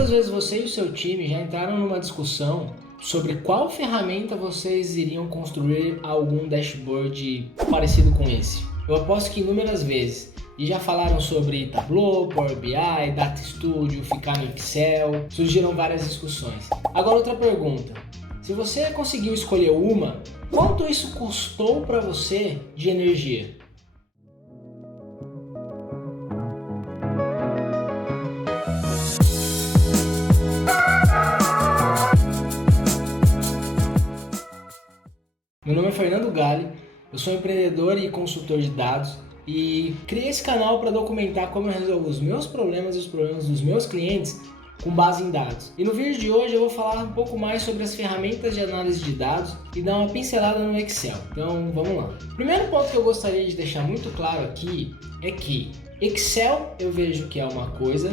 Quantas vezes você e o seu time já entraram numa discussão sobre qual ferramenta vocês iriam construir algum dashboard parecido com esse? Eu aposto que inúmeras vezes. E já falaram sobre Tableau, Power BI, Data Studio, ficar no Excel, surgiram várias discussões. Agora outra pergunta, se você conseguiu escolher uma, quanto isso custou para você de energia? Meu nome é Fernando Galli, eu sou empreendedor e consultor de dados e criei esse canal para documentar como eu resolvo os meus problemas e os problemas dos meus clientes com base em dados. E no vídeo de hoje eu vou falar um pouco mais sobre as ferramentas de análise de dados e dar uma pincelada no Excel. Então vamos lá. O primeiro ponto que eu gostaria de deixar muito claro aqui é que Excel eu vejo que é uma coisa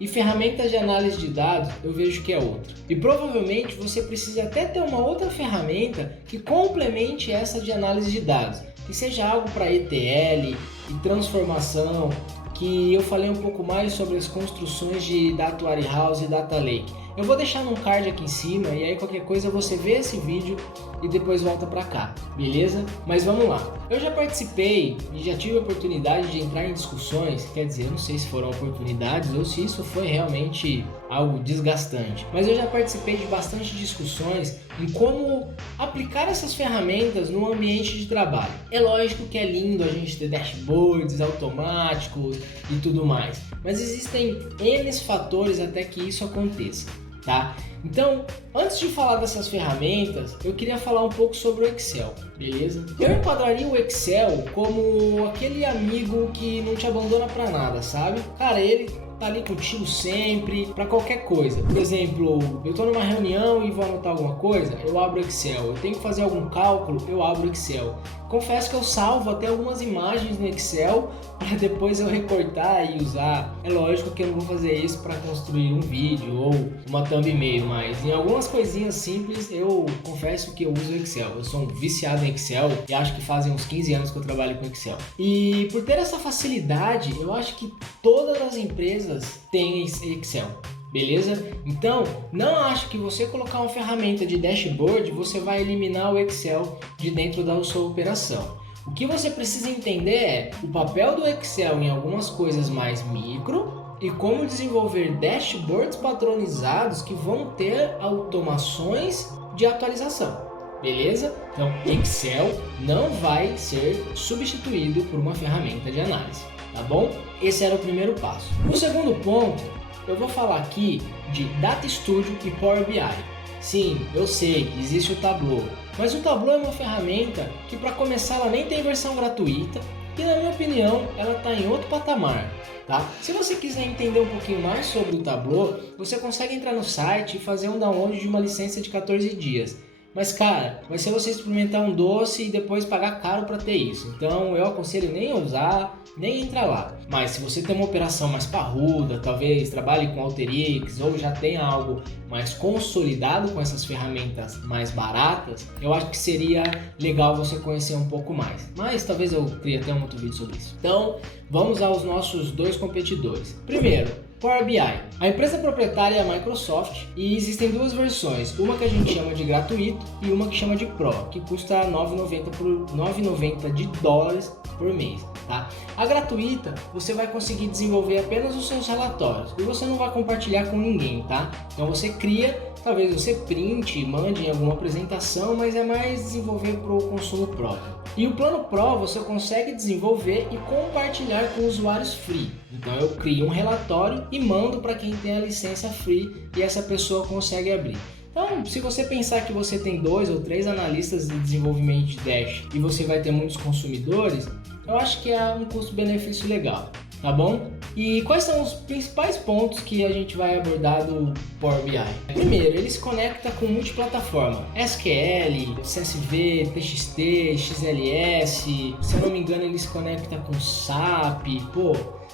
e ferramentas de análise de dados eu vejo que é outra. E provavelmente você precisa até ter uma outra ferramenta que complemente essa de análise de dados, que seja algo para ETL e transformação, que eu falei um pouco mais sobre as construções de Data Warehouse e Data Lake. Eu vou deixar num card aqui em cima e aí qualquer coisa você vê esse vídeo e depois volta pra cá, beleza? Mas vamos lá. Eu já participei e já tive a oportunidade de entrar em discussões, quer dizer, eu não sei se foram oportunidades ou se isso foi realmente algo desgastante, mas eu já participei de bastante discussões em como aplicar essas ferramentas no ambiente de trabalho. É lógico que é lindo a gente ter dashboards automáticos e tudo mais, mas existem N fatores até que isso aconteça. Tá? Então, antes de falar dessas ferramentas, eu queria falar um pouco sobre o Excel, beleza? Eu enquadraria o Excel como aquele amigo que não te abandona pra nada, sabe? Cara, ele tá ali contigo sempre, para qualquer coisa. Por exemplo, eu tô numa reunião e vou anotar alguma coisa, eu abro o Excel. Eu tenho que fazer algum cálculo, eu abro o Excel. Confesso que eu salvo até algumas imagens no Excel para depois eu recortar e usar. É lógico que eu não vou fazer isso para construir um vídeo ou uma thumbnail, mas em algumas coisinhas simples eu confesso que eu uso o Excel. Eu sou um viciado em Excel e acho que fazem uns 15 anos que eu trabalho com Excel. E por ter essa facilidade, eu acho que todas as empresas têm Excel. Beleza? Então, não acho que você colocar uma ferramenta de dashboard, você vai eliminar o Excel de dentro da sua operação. O que você precisa entender é o papel do Excel em algumas coisas mais micro e como desenvolver dashboards padronizados que vão ter automações de atualização. Beleza? Então, Excel não vai ser substituído por uma ferramenta de análise, tá bom? Esse era o primeiro passo. O segundo ponto, eu vou falar aqui de Data Studio e Power BI. Sim, eu sei, existe o Tableau, mas o Tableau é uma ferramenta que para começar ela nem tem versão gratuita e na minha opinião ela está em outro patamar. Tá? Se você quiser entender um pouquinho mais sobre o Tableau, você consegue entrar no site e fazer um download de uma licença de 14 dias. Mas cara, vai ser você experimentar um doce e depois pagar caro para ter isso. Então eu aconselho nem usar, nem entrar lá. Mas se você tem uma operação mais parruda, talvez trabalhe com Alteryx ou já tenha algo mais consolidado com essas ferramentas mais baratas, eu acho que seria legal você conhecer um pouco mais. Mas talvez eu crie até um outro vídeo sobre isso. Então vamos aos nossos dois competidores. Primeiro, Power BI. A empresa proprietária é a Microsoft e existem duas versões, uma que a gente chama de gratuito e uma que chama de Pro, que custa $9,90 por mês. Tá? A gratuita você vai conseguir desenvolver apenas os seus relatórios e você não vai compartilhar com ninguém, tá? Então você cria, talvez você printe, mande em alguma apresentação, mas é mais desenvolver para o consumo próprio. E o plano Pro você consegue desenvolver e compartilhar com usuários free. Então eu crio um relatório e mando para quem tem a licença free e essa pessoa consegue abrir. Então, se você pensar que você tem 2 ou 3 analistas de desenvolvimento de Dash e você vai ter muitos consumidores, eu acho que é um custo-benefício legal, tá bom? E quais são os principais pontos que a gente vai abordar do Power BI? Primeiro, ele se conecta com multiplataforma, SQL, CSV, TXT, XLS, se eu não me engano ele se conecta com SAP,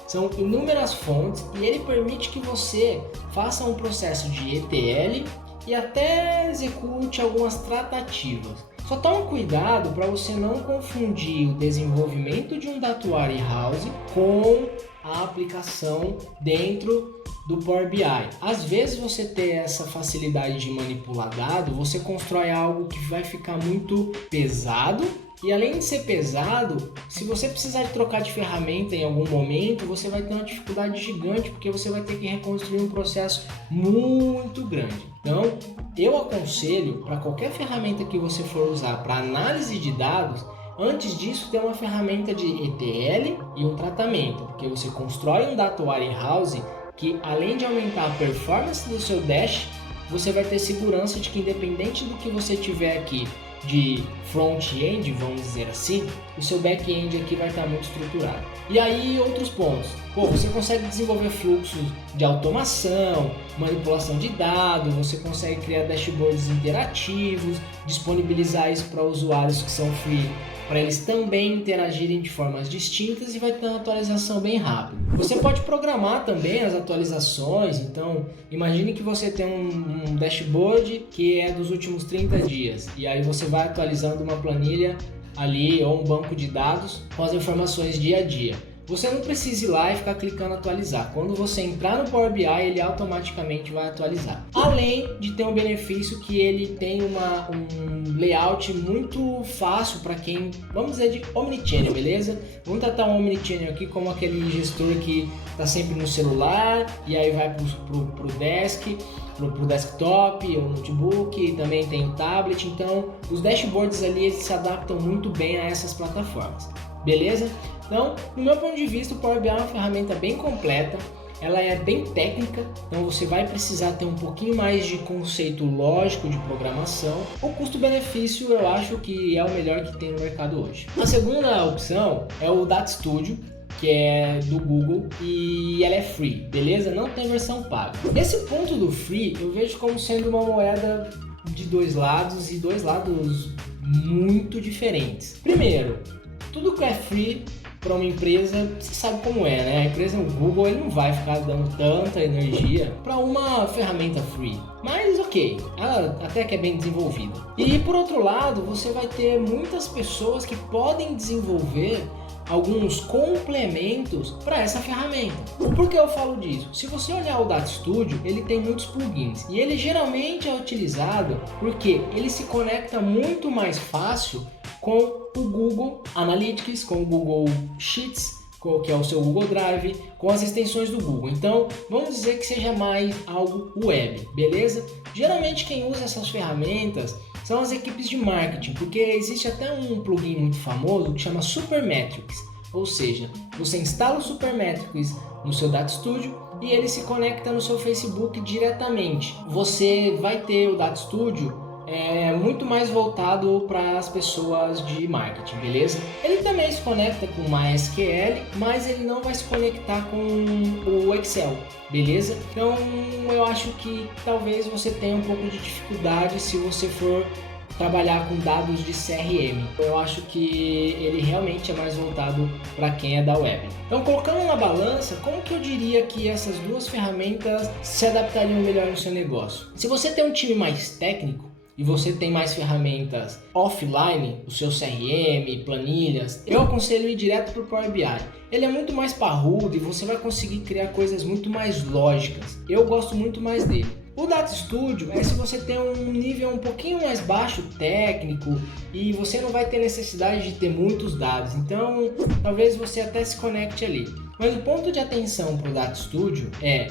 são inúmeras fontes e ele permite que você faça um processo de ETL e até execute algumas tratativas. Só toma cuidado para você não confundir o desenvolvimento de um Data Warehouse com a aplicação dentro do Power BI. Às vezes você ter essa facilidade de manipular dado, você constrói algo que vai ficar muito pesado. E além de ser pesado, se você precisar de trocar de ferramenta em algum momento, você vai ter uma dificuldade gigante, porque você vai ter que reconstruir um processo muito grande. Então, eu aconselho para qualquer ferramenta que você for usar para análise de dados, antes disso ter uma ferramenta de ETL e um tratamento, porque você constrói um Data Warehouse que, além de aumentar a performance do seu dash, você vai ter segurança de que, independente do que você tiver aqui de front-end, vamos dizer assim, o seu back-end aqui vai estar muito estruturado. E aí, outros pontos. Você consegue desenvolver fluxos de automação, manipulação de dados, você consegue criar dashboards interativos, disponibilizar isso para usuários que são free, para eles também interagirem de formas distintas, e vai ter uma atualização bem rápida. Você pode programar também as atualizações, então imagine que você tem um dashboard que é dos últimos 30 dias, e aí você vai atualizando uma planilha ali ou um banco de dados com as informações dia a dia. Você não precisa ir lá e ficar clicando atualizar. Quando você entrar no Power BI, ele automaticamente vai atualizar. Além de ter um benefício que ele tem um layout muito fácil para quem, vamos dizer, de omnichannel, beleza? Vamos tratar um omnichannel aqui como aquele gestor que está sempre no celular e aí vai pro desktop ou notebook, também tem o tablet. Então, os dashboards ali eles se adaptam muito bem a essas plataformas. Beleza? Então, no meu ponto de vista, o Power BI é uma ferramenta bem completa, ela é bem técnica, então você vai precisar ter um pouquinho mais de conceito lógico de programação. O custo-benefício eu acho que é o melhor que tem no mercado hoje. A segunda opção é o Data Studio, que é do Google, e ela é free, beleza? Não tem versão paga. Esse ponto do free eu vejo como sendo uma moeda de dois lados, e dois lados muito diferentes. Primeiro, tudo que é free para uma empresa, você sabe como é, né? A empresa, o Google, ele não vai ficar dando tanta energia para uma ferramenta free. Mas ok, ela até que é bem desenvolvida. E por outro lado, você vai ter muitas pessoas que podem desenvolver alguns complementos para essa ferramenta. Por que eu falo disso? Se você olhar o Data Studio, ele tem muitos plugins e ele geralmente é utilizado porque ele se conecta muito mais fácil com o Google Analytics, com o Google Sheets, que é o seu Google Drive, com as extensões do Google. Então, vamos dizer que seja mais algo web, beleza? Geralmente quem usa essas ferramentas são as equipes de marketing, porque existe até um plugin muito famoso que chama Supermetrics, ou seja, você instala o Supermetrics no seu Data Studio e ele se conecta no seu Facebook diretamente. Você vai ter o Data Studio muito mais voltado para as pessoas de marketing, beleza? Ele também se conecta com o MySQL, mas ele não vai se conectar com o Excel, beleza? Então eu acho que talvez você tenha um pouco de dificuldade se você for trabalhar com dados de CRM. Eu acho que ele realmente é mais voltado para quem é da web. Então, colocando na balança, como que eu diria que essas duas ferramentas se adaptariam melhor no seu negócio? Se você tem um time mais técnico e você tem mais ferramentas offline, o seu CRM, planilhas, eu aconselho ir direto para o Power BI. Ele é muito mais parrudo e você vai conseguir criar coisas muito mais lógicas. Eu gosto muito mais dele. O Data Studio é se você tem um nível um pouquinho mais baixo técnico e você não vai ter necessidade de ter muitos dados, então talvez você até se conecte ali. Mas o ponto de atenção para o Data Studio é: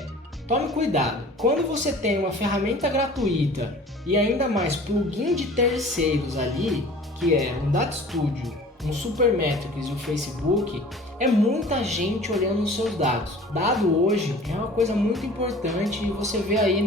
tome cuidado, quando você tem uma ferramenta gratuita e ainda mais plugin de terceiros ali, que é um Data Studio, um Supermetrics e o Facebook, é muita gente olhando os seus dados. Dado hoje é uma coisa muito importante e você vê aí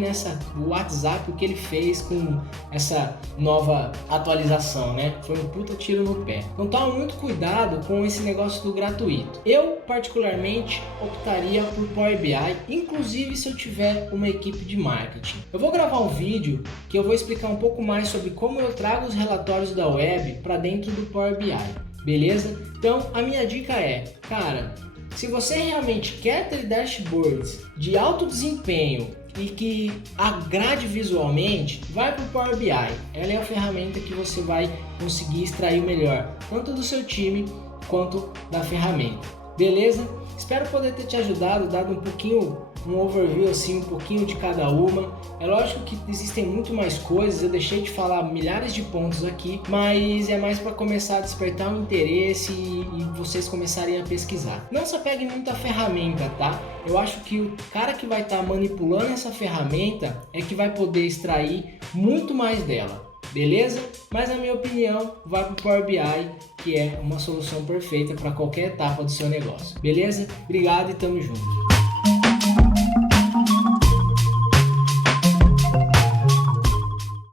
o WhatsApp o que ele fez com essa nova atualização, né? Foi um puta tiro no pé. Então toma muito cuidado com esse negócio do gratuito. Eu particularmente optaria por Power BI, inclusive se eu tiver uma equipe de marketing. Eu vou gravar um vídeo que eu vou explicar um pouco mais sobre como eu trago os relatórios da web para dentro do Power BI. Beleza? Então a minha dica é, cara, se você realmente quer ter dashboards de alto desempenho e que agrade visualmente, vai para o Power BI. Ela é a ferramenta que você vai conseguir extrair o melhor, tanto do seu time quanto da ferramenta. Beleza? Espero poder ter te ajudado, dado um pouquinho um overview assim, um pouquinho de cada uma. É lógico que existem muito mais coisas, eu deixei de falar milhares de pontos aqui, mas é mais para começar a despertar um interesse e vocês começarem a pesquisar. Não se apeguem muito à ferramenta, tá? Eu acho que o cara que vai estar manipulando essa ferramenta é que vai poder extrair muito mais dela. Beleza? Mas na minha opinião, vai para o Power BI, que é uma solução perfeita para qualquer etapa do seu negócio. Beleza? Obrigado e tamo junto.